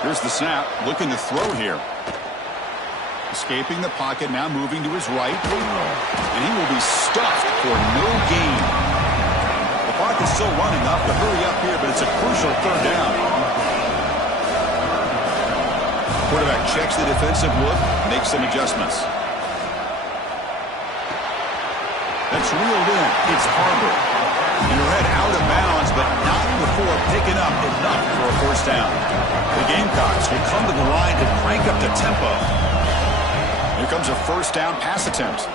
Here's the snap. Looking to throw here. Escaping the pocket, now moving to his right. And he will be stuffed for no gain. The clock is still running up to hurry up here, but it's a crucial 3rd down. Quarterback checks the defensive look, makes some adjustments. That's reeled in. It's Harbor. And your head out of bounds, but not before picking up enough for a 1st down. The Gamecocks will come to the line to crank up the tempo. Here comes a 1st down pass attempt.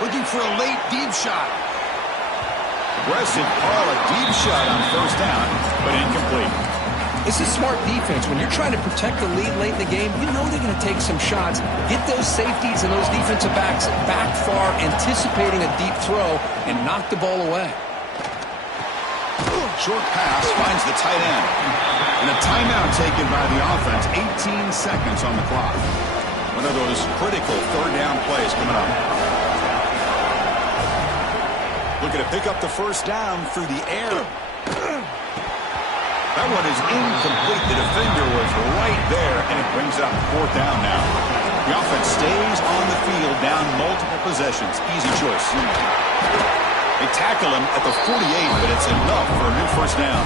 Looking for a late deep shot. Aggressive call, a deep shot on 1st down, but incomplete. This is smart defense. When you're trying to protect the lead late in the game, you know they're going to take some shots. Get those safeties and those defensive backs back far, anticipating a deep throw, and knock the ball away. Short pass finds the tight end. And a timeout taken by the offense. 18 seconds on the clock. One of those critical 3rd down plays coming up. Looking to pick up the 1st down through the air. That one is incomplete. The defender was right there, and it brings up 4th down now. The offense stays on the field, down multiple possessions. Easy choice. They tackle him at the 48, but it's enough for a new 1st down.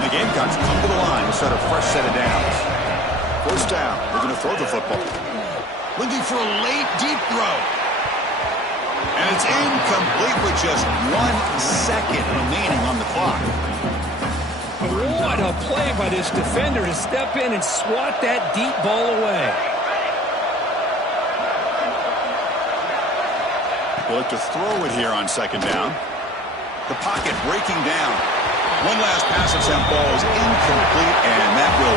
And the Gamecocks come to the line to start a fresh set of downs. 1st down. They're going to throw the football. Looking for a late, deep throw. And it's incomplete with just 1 second remaining on the clock. What a play by this defender to step in and swat that deep ball away. They'll look to throw it here on 2nd down. The pocket breaking down. One last pass attempt, ball is incomplete, and that will